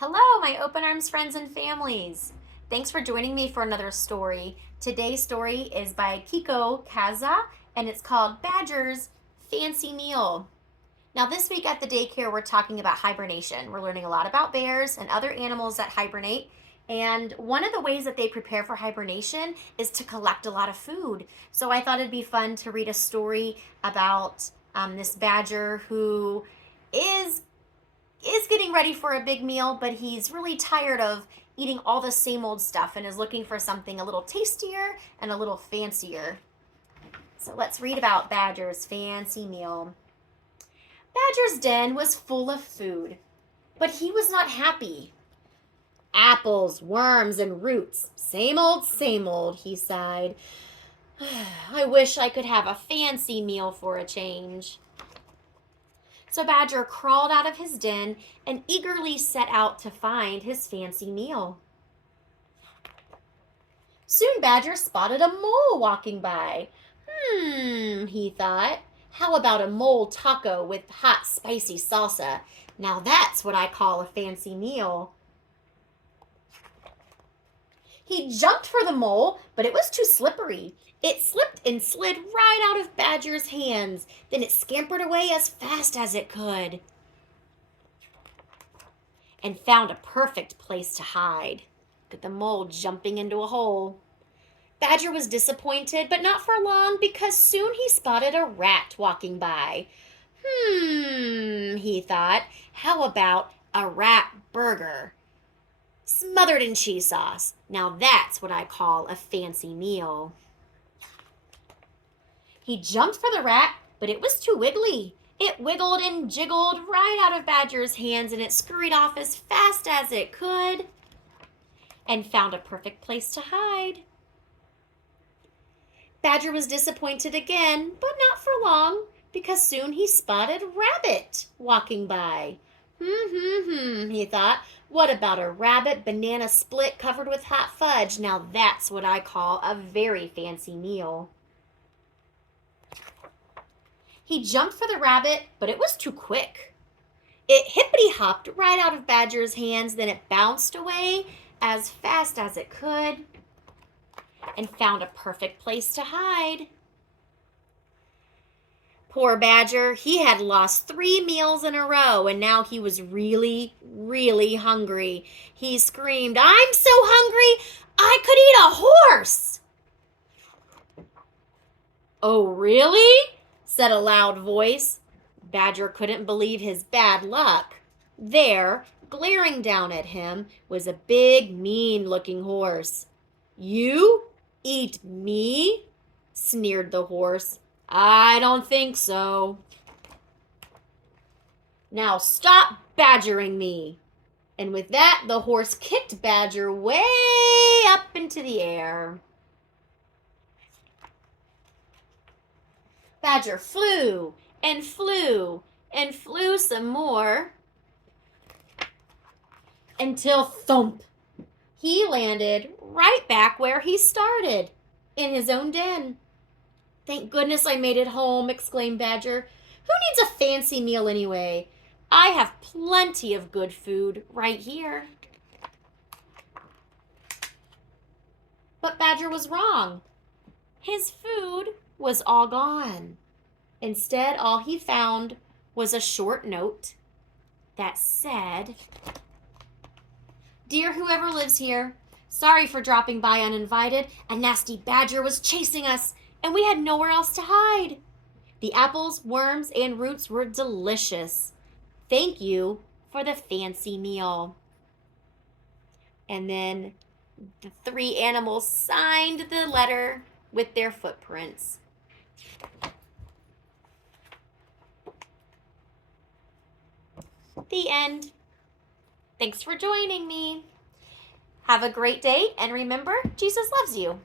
Hello, my open arms friends and families. Thanks for joining me for another story. Today's story is by Kiko Kaza and it's called Badger's Fancy Meal. Now, this week at the daycare, we're talking about hibernation. We're learning a lot about bears and other animals that hibernate. And one of the ways that they prepare for hibernation is to collect a lot of food. So I thought it'd be fun to read a story about this badger who is getting ready for a big meal, but he's really tired of eating all the same old stuff and is looking for something a little tastier and a little fancier. So let's read about Badger's fancy meal. Badger's den was full of food, but he was not happy. Apples, worms, and roots. Same old, he sighed. I wish I could have a fancy meal for a change. So Badger crawled out of his den and eagerly set out to find his fancy meal. Soon Badger spotted a mole walking by. He thought, how about a mole taco with hot, spicy salsa? Now that's what I call a fancy meal. He jumped for the mole, but it was too slippery. It slipped and slid right out of Badger's hands. Then it scampered away as fast as it could and found a perfect place to hide. Look at the mole jumping into a hole. Badger was disappointed, but not for long, because soon he spotted a rat walking by. He thought, how about a rat burger? Smothered in cheese sauce. Now that's what I call a fancy meal. He jumped for the rat, but it was too wiggly. It wiggled and jiggled right out of Badger's hands, and it scurried off as fast as it could and found a perfect place to hide. Badger was disappointed again, but not for long, because soon he spotted Rabbit walking by. He thought, what about a rabbit banana split covered with hot fudge? Now that's what I call a very fancy meal. He jumped for the rabbit, but it was too quick. It hippity-hopped right out of Badger's hands, then it bounced away as fast as it could and found a perfect place to hide. Poor Badger, he had lost 3 meals in a row, and now he was really, really hungry. He screamed, I'm so hungry, I could eat a horse. Oh, really? Said a loud voice. Badger couldn't believe his bad luck. There, glaring down at him, was a big, mean-looking horse. You eat me? Sneered the horse. I don't think so. Now stop badgering me. And with that, the horse kicked Badger way up into the air. Badger flew and flew and flew some more until thump, he landed right back where he started, in his own den. Thank goodness I made it home, exclaimed Badger. Who needs a fancy meal anyway? I have plenty of good food right here. But Badger was wrong. His food was all gone. Instead, all he found was a short note that said, Dear whoever lives here, sorry for dropping by uninvited. A nasty badger was chasing us, and we had nowhere else to hide. The apples, worms, and roots were delicious. Thank you for the fancy meal. And then the 3 animals signed the letter with their footprints. The end. Thanks for joining me. Have a great day, and remember, Jesus loves you.